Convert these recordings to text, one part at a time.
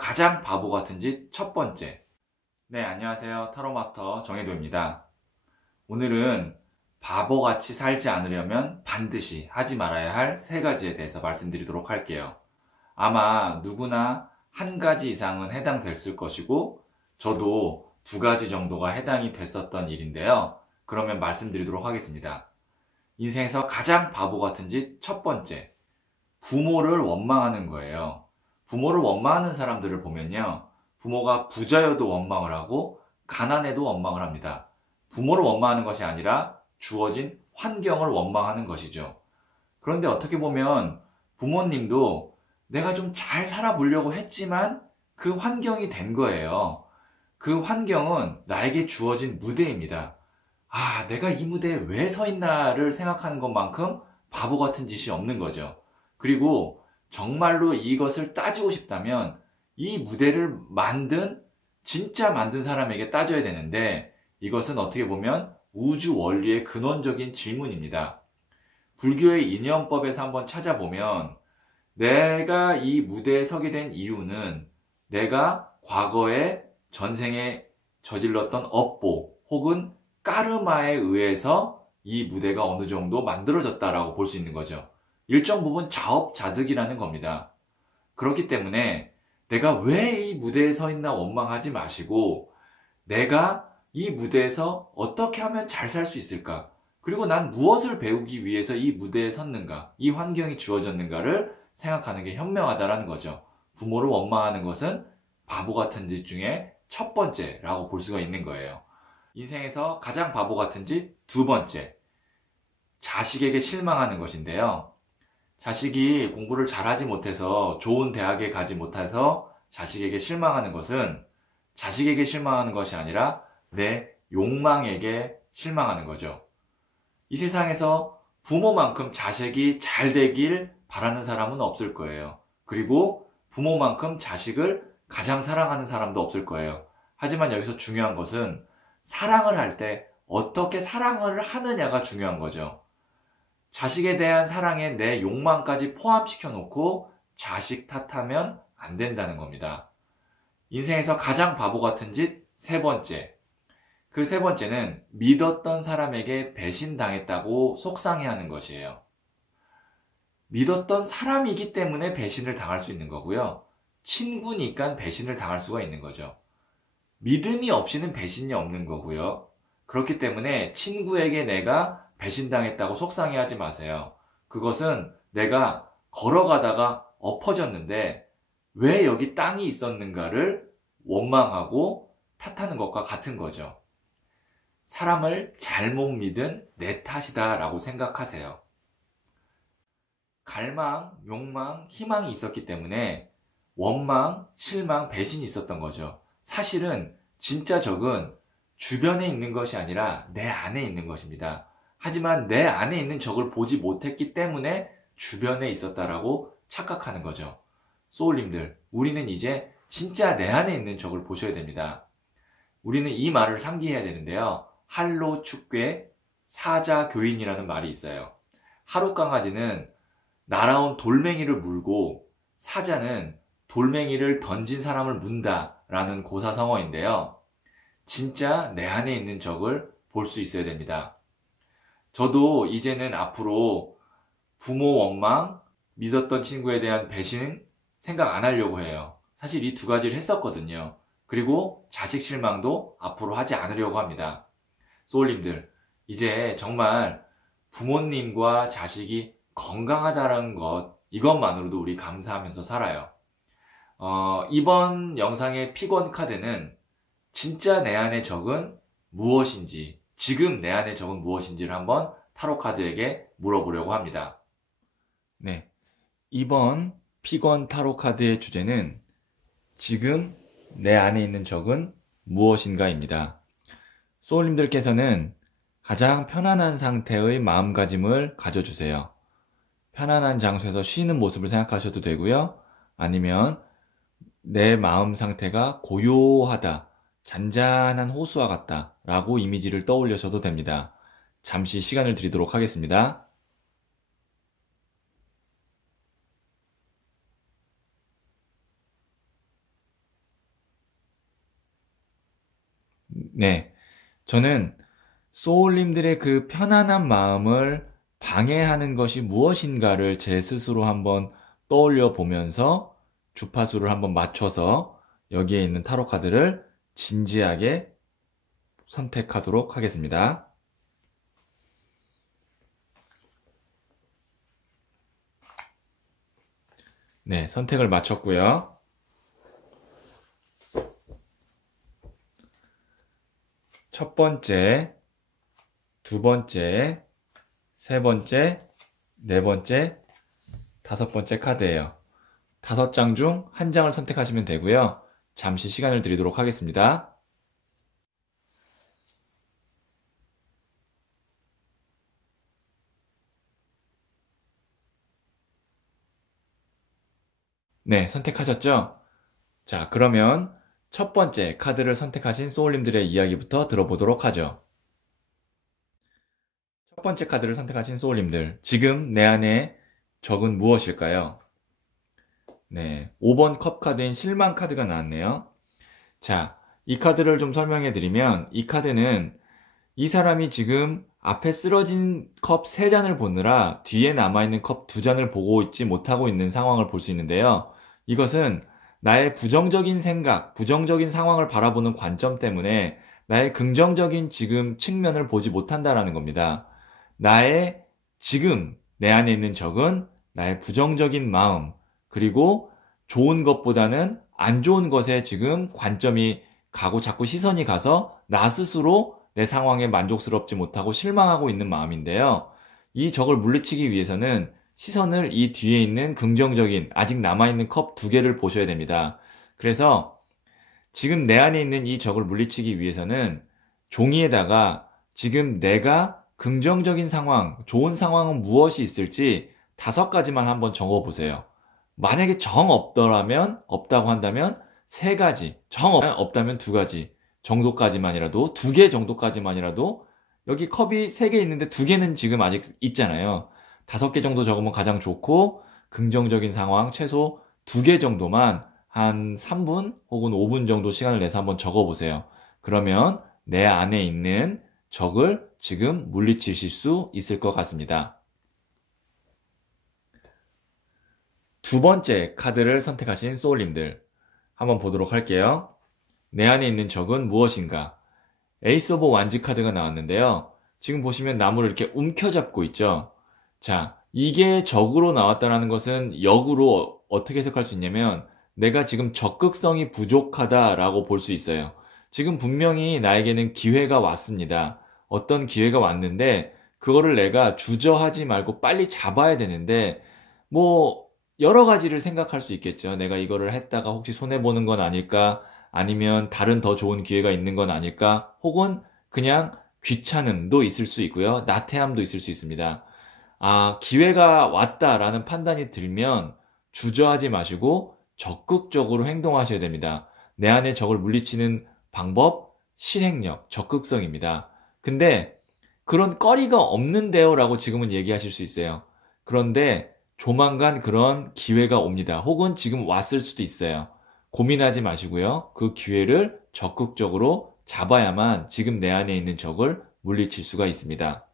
가장 바보 같은 짓 첫 번째. 네, 안녕하세요. 타로마스터 정혜도입니다. 오늘은 바보같이 살지 않으려면 반드시 하지 말아야 할 세 가지에 대해서 말씀드리도록 할게요. 아마 누구나 한 가지 이상은 해당됐을 것이고, 저도 두 가지 정도가 해당이 됐었던 일인데요. 그러면 말씀드리도록 하겠습니다. 인생에서 가장 바보 같은 짓 첫 번째. 부모를 원망하는 거예요. 부모를 원망하는 사람들을 보면요. 부모가 부자여도 원망을 하고 가난해도 원망을 합니다. 부모를 원망하는 것이 아니라 주어진 환경을 원망하는 것이죠. 그런데 어떻게 보면 부모님도 내가 좀 잘 살아보려고 했지만 그 환경이 된 거예요. 그 환경은 나에게 주어진 무대입니다. 아, 내가 이 무대에 왜 서 있나를 생각하는 것만큼 바보 같은 짓이 없는 거죠. 그리고 정말로 이것을 따지고 싶다면 이 무대를 진짜 만든 사람에게 따져야 되는데, 이것은 어떻게 보면 우주 원리의 근원적인 질문입니다. 불교의 인연법에서 한번 찾아보면 내가 이 무대에 서게 된 이유는 내가 과거에 전생에 저질렀던 업보 혹은 까르마에 의해서 이 무대가 어느 정도 만들어졌다라고 볼 수 있는 거죠. 일정 부분 자업자득이라는 겁니다. 그렇기 때문에 내가 왜 이 무대에 서 있나 원망하지 마시고, 내가 이 무대에서 어떻게 하면 잘 살 수 있을까? 그리고 난 무엇을 배우기 위해서 이 무대에 섰는가? 이 환경이 주어졌는가를 생각하는 게 현명하다라는 거죠. 부모를 원망하는 것은 바보 같은 짓 중에 첫 번째라고 볼 수가 있는 거예요. 인생에서 가장 바보 같은 짓 두 번째. 자식에게 실망하는 것인데요. 자식이 공부를 잘하지 못해서 좋은 대학에 가지 못해서 자식에게 실망하는 것은 자식에게 실망하는 것이 아니라 내 욕망에게 실망하는 거죠. 이 세상에서 부모만큼 자식이 잘 되길 바라는 사람은 없을 거예요. 그리고 부모만큼 자식을 가장 사랑하는 사람도 없을 거예요. 하지만 여기서 중요한 것은 사랑을 할 때 어떻게 사랑을 하느냐가 중요한 거죠. 자식에 대한 사랑에 내 욕망까지 포함시켜 놓고 자식 탓하면 안 된다는 겁니다. 인생에서 가장 바보 같은 짓 세 번째. 그 세 번째는 믿었던 사람에게 배신당했다고 속상해하는 것이에요. 믿었던 사람이기 때문에 배신을 당할 수 있는 거고요. 친구니까 배신을 당할 수가 있는 거죠. 믿음이 없이는 배신이 없는 거고요. 그렇기 때문에 친구에게 내가 배신당했다고 속상해하지 마세요. 그것은 내가 걸어가다가 엎어졌는데 왜 여기 땅이 있었는가를 원망하고 탓하는 것과 같은 거죠. 사람을 잘못 믿은 내 탓이다라고 생각하세요. 갈망, 욕망, 희망이 있었기 때문에 원망, 실망, 배신이 있었던 거죠. 사실은 진짜 적은 주변에 있는 것이 아니라 내 안에 있는 것입니다. 하지만 내 안에 있는 적을 보지 못했기 때문에 주변에 있었다라고 착각하는 거죠. 소울님들, 우리는 이제 진짜 내 안에 있는 적을 보셔야 됩니다. 우리는 이 말을 상기해야 되는데요. 할로 축괴 사자 교인이라는 말이 있어요. 하루 강아지는 날아온 돌멩이를 물고 사자는 돌멩이를 던진 사람을 문다라는 고사성어인데요. 진짜 내 안에 있는 적을 볼 수 있어야 됩니다. 저도 이제는 앞으로 부모 원망, 믿었던 친구에 대한 배신 생각 안 하려고 해요. 사실 이 두 가지를 했었거든요. 그리고 자식 실망도 앞으로 하지 않으려고 합니다. 소울님들, 이제 정말 부모님과 자식이 건강하다는 것, 이것만으로도 우리 감사하면서 살아요. 이번 영상의 픽원 카드는 진짜 내 안의 적은 무엇인지, 지금 내 안의 적은 무엇인지를 한번 타로 카드에게 물어보려고 합니다. 네, 이번 픽원 타로 카드의 주제는 지금 내 안에 있는 적은 무엇인가입니다. 소울님들께서는 가장 편안한 상태의 마음가짐을 가져주세요. 편안한 장소에서 쉬는 모습을 생각하셔도 되고요. 아니면 내 마음 상태가 고요하다, 잔잔한 호수와 같다 라고 이미지를 떠올려셔도 됩니다. 잠시 시간을 드리도록 하겠습니다. 네, 저는 소울님들의 그 편안한 마음을 방해하는 것이 무엇인가를 제 스스로 한번 떠올려 보면서 주파수를 한번 맞춰서 여기에 있는 타로 카드를 진지하게 선택하도록 하겠습니다. 네, 선택을 마쳤고요. 첫 번째, 두 번째, 세 번째, 네 번째, 다섯 번째 카드예요. 5장 중 한 장을 선택하시면 되고요. 잠시 시간을 드리도록 하겠습니다. 네, 선택하셨죠? 자, 그러면 첫 번째 카드를 선택하신 소울님들의 이야기부터 들어보도록 하죠. 첫 번째 카드를 선택하신 소울님들, 지금 내 안에 적은 무엇일까요? 네, 5번 컵 카드인 실망 카드가 나왔네요. 자, 이 카드를 좀 설명해 드리면 이 카드는 이 사람이 지금 앞에 쓰러진 컵 3잔을 보느라 뒤에 남아있는 컵 2잔을 보고 있지 못하고 있는 상황을 볼 수 있는데요. 이것은 나의 부정적인 생각, 부정적인 상황을 바라보는 관점 때문에 나의 긍정적인 지금 측면을 보지 못한다라는 겁니다. 나의 지금 내 안에 있는 적은 나의 부정적인 마음, 그리고 좋은 것보다는 안 좋은 것에 지금 관점이 가고 자꾸 시선이 가서 나 스스로 내 상황에 만족스럽지 못하고 실망하고 있는 마음인데요. 이 적을 물리치기 위해서는 시선을 이 뒤에 있는 긍정적인 아직 남아있는 컵 2개를 보셔야 됩니다. 그래서 지금 내 안에 있는 이 적을 물리치기 위해서는 종이에다가 지금 내가 긍정적인 상황, 좋은 상황은 무엇이 있을지 5가지만 한번 적어보세요. 만약에 정 없더라면, 없다고 한다면 3가지, 정 없다면 2가지 정도까지만이라도, 2개 정도까지만이라도, 여기 컵이 3개 있는데 2개는 지금 아직 있잖아요. 5개 정도 적으면 가장 좋고, 긍정적인 상황 최소 2개 정도만 한 3분 혹은 5분 정도 시간을 내서 한번 적어보세요. 그러면 내 안에 있는 적을 지금 물리치실 수 있을 것 같습니다. 두 번째 카드를 선택하신 소울님들 한번 보도록 할게요. 내 안에 있는 적은 무엇인가? 에이스 오브 완즈 카드가 나왔는데요. 지금 보시면 나무를 이렇게 움켜잡고 있죠. 자, 이게 적으로 나왔다는 것은 역으로 어떻게 해석할 수 있냐면 내가 지금 적극성이 부족하다라고 볼 수 있어요. 지금 분명히 나에게는 기회가 왔습니다. 어떤 기회가 왔는데 그거를 내가 주저하지 말고 빨리 잡아야 되는데 뭐 여러 가지를 생각할 수 있겠죠. 내가 이거를 했다가 혹시 손해보는 건 아닐까? 아니면 다른 더 좋은 기회가 있는 건 아닐까? 혹은 그냥 귀찮음도 있을 수 있고요. 나태함도 있을 수 있습니다. 아, 기회가 왔다라는 판단이 들면 주저하지 마시고 적극적으로 행동하셔야 됩니다. 내 안에 적을 물리치는 방법, 실행력, 적극성입니다. 근데 그런 거리가 없는데요 라고 지금은 얘기하실 수 있어요. 그런데 조만간 그런 기회가 옵니다. 혹은 지금 왔을 수도 있어요. 고민하지 마시고요. 그 기회를 적극적으로 잡아야만 지금 내 안에 있는 적을 물리칠 수가 있습니다.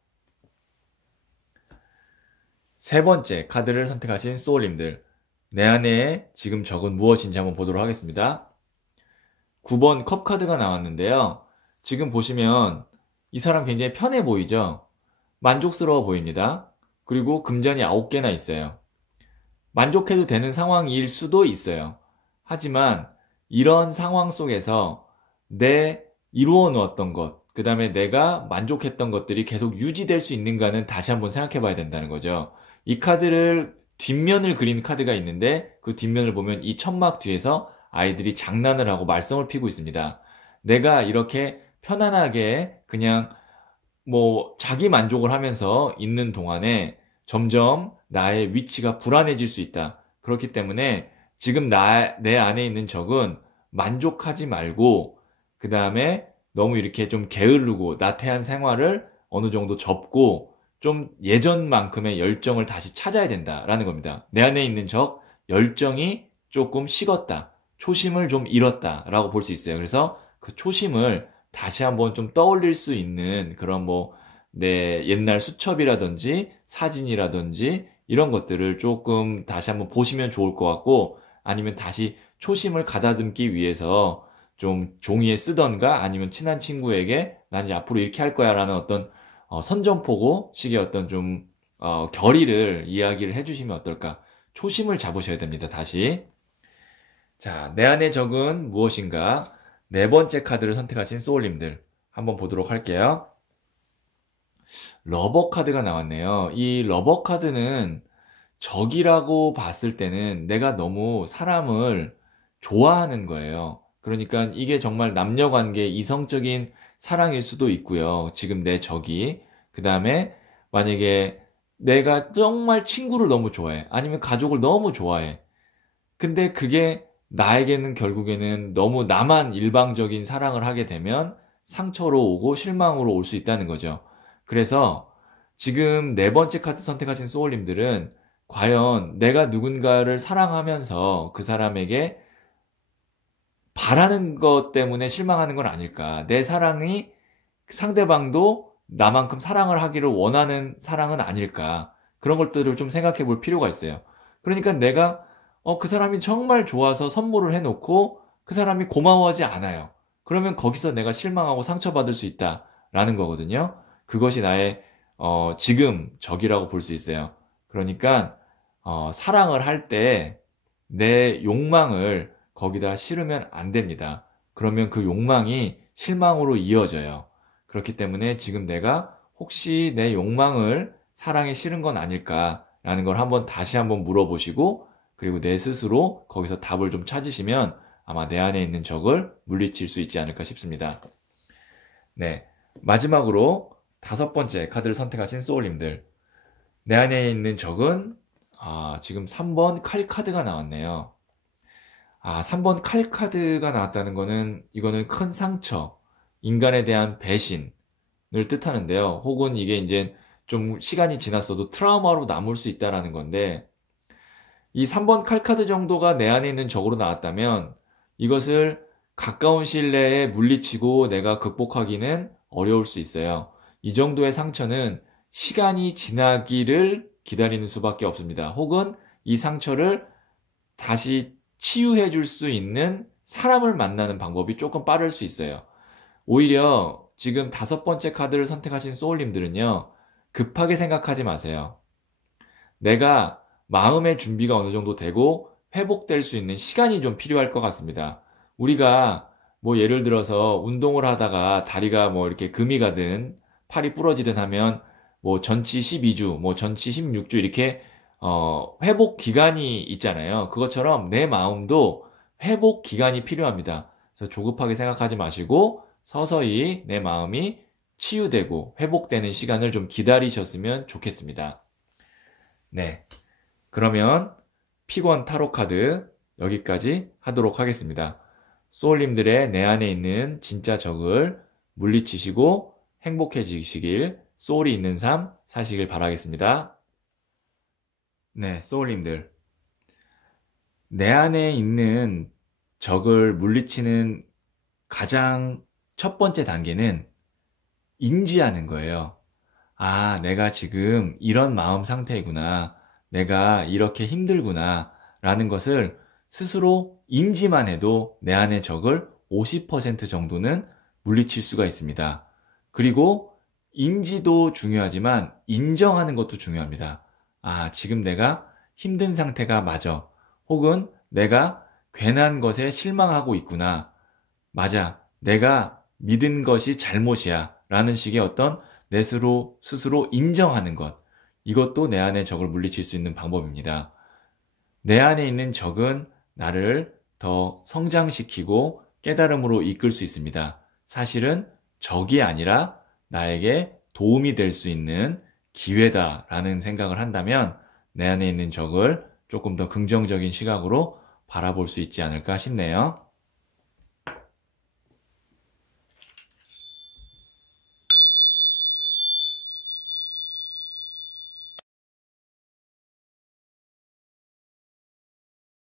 세 번째 카드를 선택하신 소울님들, 내 안에 지금 적은 무엇인지 한번 보도록 하겠습니다. 9번 컵 카드가 나왔는데요. 지금 보시면 이 사람 굉장히 편해 보이죠? 만족스러워 보입니다. 그리고 금전이 9개나 있어요. 만족해도 되는 상황일 수도 있어요. 하지만 이런 상황 속에서 내 이루어 놓았던 것, 그 다음에 내가 만족했던 것들이 계속 유지될 수 있는가는 다시 한번 생각해 봐야 된다는 거죠. 이 카드를 뒷면을 그린 카드가 있는데 그 뒷면을 보면 이 천막 뒤에서 아이들이 장난을 하고 말썽을 피고 있습니다. 내가 이렇게 편안하게 그냥 자기 만족을 하면서 있는 동안에 점점 나의 위치가 불안해질 수 있다. 그렇기 때문에 지금 내 안에 있는 적은 만족하지 말고 그 다음에 너무 이렇게 좀 게으르고 나태한 생활을 어느 정도 접고 좀 예전만큼의 열정을 다시 찾아야 된다라는 겁니다. 내 안에 있는 적, 열정이 조금 식었다. 초심을 좀 잃었다라고 볼 수 있어요. 그래서 그 초심을 다시 한번 좀 떠올릴 수 있는 그런 뭐 내 옛날 수첩이라든지 사진이라든지 이런 것들을 조금 다시 한번 보시면 좋을 것 같고, 아니면 다시 초심을 가다듬기 위해서 좀 종이에 쓰던가 아니면 친한 친구에게 난 이제 앞으로 이렇게 할 거야 라는 어떤 선전포고 식의 어떤 좀 결의를 이야기를 해주시면 어떨까. 초심을 잡으셔야 됩니다. 다시. 자, 내 안의 적은 무엇인가? 네 번째 카드를 선택하신 소울님들 한번 보도록 할게요. 러버 카드가 나왔네요. 이 러버 카드는 적이라고 봤을 때는 내가 너무 사람을 좋아하는 거예요. 그러니까 이게 정말 남녀 관계 이성적인 사랑일 수도 있고요. 지금 내 적이. 그 다음에 만약에 내가 정말 친구를 너무 좋아해. 아니면 가족을 너무 좋아해. 근데 그게 나에게는 결국에는 너무 나만 일방적인 사랑을 하게 되면 상처로 오고 실망으로 올 수 있다는 거죠. 그래서 지금 네 번째 카드 선택하신 소울님들은 과연 내가 누군가를 사랑하면서 그 사람에게 바라는 것 때문에 실망하는 건 아닐까. 내 사랑이 상대방도 나만큼 사랑을 하기를 원하는 사랑은 아닐까. 그런 것들을 좀 생각해 볼 필요가 있어요. 그러니까 내가 그 사람이 정말 좋아서 선물을 해놓고 그 사람이 고마워하지 않아요. 그러면 거기서 내가 실망하고 상처받을 수 있다라는 거거든요. 그것이 나의 지금 적이라고 볼 수 있어요. 그러니까 사랑을 할 때 내 욕망을 거기다 실으면 안 됩니다. 그러면 그 욕망이 실망으로 이어져요. 그렇기 때문에 지금 내가 혹시 내 욕망을 사랑에 실은 건 아닐까라는 걸 다시 한번 물어보시고, 그리고 내 스스로 거기서 답을 좀 찾으시면 아마 내 안에 있는 적을 물리칠 수 있지 않을까 싶습니다. 네, 마지막으로 다섯 번째 카드를 선택하신 소울님들, 내 안에 있는 적은 지금 3번 칼 카드가 나왔네요. 3번 칼 카드가 나왔다는 거는 이거는 큰 상처, 인간에 대한 배신을 뜻하는데요. 혹은 이게 이제 좀 시간이 지났어도 트라우마로 남을 수 있다라는 건데, 이 3번 칼 카드 정도가 내 안에 있는 적으로 나왔다면 이것을 가까운 시일 내에 물리치고 내가 극복하기는 어려울 수 있어요. 이 정도의 상처는 시간이 지나기를 기다리는 수밖에 없습니다. 혹은 이 상처를 다시 치유해 줄 수 있는 사람을 만나는 방법이 조금 빠를 수 있어요. 오히려 지금 다섯 번째 카드를 선택하신 소울님들은요, 급하게 생각하지 마세요. 내가 마음의 준비가 어느 정도 되고 회복될 수 있는 시간이 좀 필요할 것 같습니다. 우리가 뭐 예를 들어서 운동을 하다가 다리가 뭐 이렇게 금이 가든 팔이 부러지든 하면 뭐 전치 12주, 뭐 전치 16주 이렇게 회복 기간이 있잖아요. 그것처럼 내 마음도 회복 기간이 필요합니다. 그래서 조급하게 생각하지 마시고 서서히 내 마음이 치유되고 회복되는 시간을 좀 기다리셨으면 좋겠습니다. 네. 그러면 픽원 타로 카드 여기까지 하도록 하겠습니다. 소울님들의 내 안에 있는 진짜 적을 물리치시고 행복해지시길, 소울이 있는 삶 사시길 바라겠습니다. 네, 소울님들. 내 안에 있는 적을 물리치는 가장 첫 번째 단계는 인지하는 거예요. 내가 지금 이런 마음 상태이구나. 내가 이렇게 힘들구나. 라는 것을 스스로 인지만 해도 내 안의 적을 50% 정도는 물리칠 수가 있습니다. 그리고 인지도 중요하지만 인정하는 것도 중요합니다. 지금 내가 힘든 상태가 맞아. 혹은 내가 괜한 것에 실망하고 있구나. 맞아. 내가 믿은 것이 잘못이야. 라는 식의 어떤 내 스스로 인정하는 것. 이것도 내 안의 적을 물리칠 수 있는 방법입니다. 내 안에 있는 적은 나를 더 성장시키고 깨달음으로 이끌 수 있습니다. 사실은 적이 아니라 나에게 도움이 될 수 있는 기회다라는 생각을 한다면 내 안에 있는 적을 조금 더 긍정적인 시각으로 바라볼 수 있지 않을까 싶네요.